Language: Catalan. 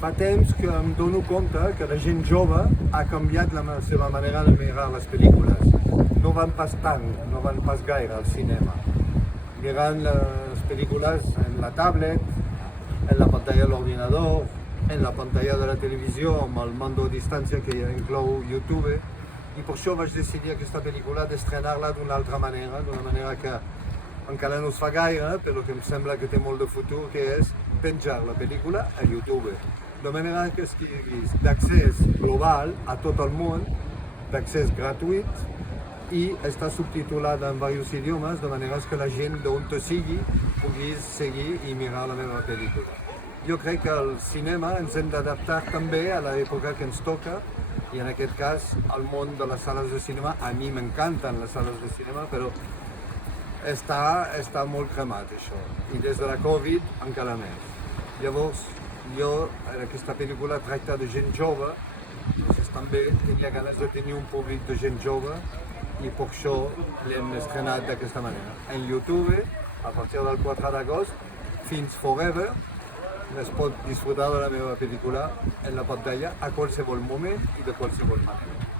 Fa temps que em dono compte que la gent jove ha canviat la seva manera de mirar les pel·lícules. No van pas tant, no van pas gaire al cinema. Miran les pel·lícules en la tablet, en la pantalla de l'ordinador, en la pantalla de la televisió, amb el mando a distància que ja inclou YouTube, i per això vaig decidir aquesta pel·lícula d'estrenar-la d'una altra manera, d'una manera que encara no es fa gaire, però que em sembla que té molt de futur, que és penjar la pel·lícula a YouTube. De manera que sigui d'accés global a tot el món, d'accés gratuït, i està subtitulada en diversos idiomes, de manera que la gent d'on te sigui pugui seguir i mirar la meva pel·lícula. Jo crec que al cinema ens hem d'adaptar també a l'època que ens toca, i en aquest cas al món de les sales de cinema. A mi m'encanten les sales de cinema, però està molt cremat això, i des de la Covid encara més. Llavors, aquesta pel·lícula tracta de gent jove, doncs també tenia ganes de tenir un públic de gent jove, i per això l'hem estrenat d'aquesta manera. En YouTube, a partir del 4 d'agost, fins forever, es pot disfrutar de la meva pel·lícula en la pantalla a qualsevol moment i de qualsevol manera.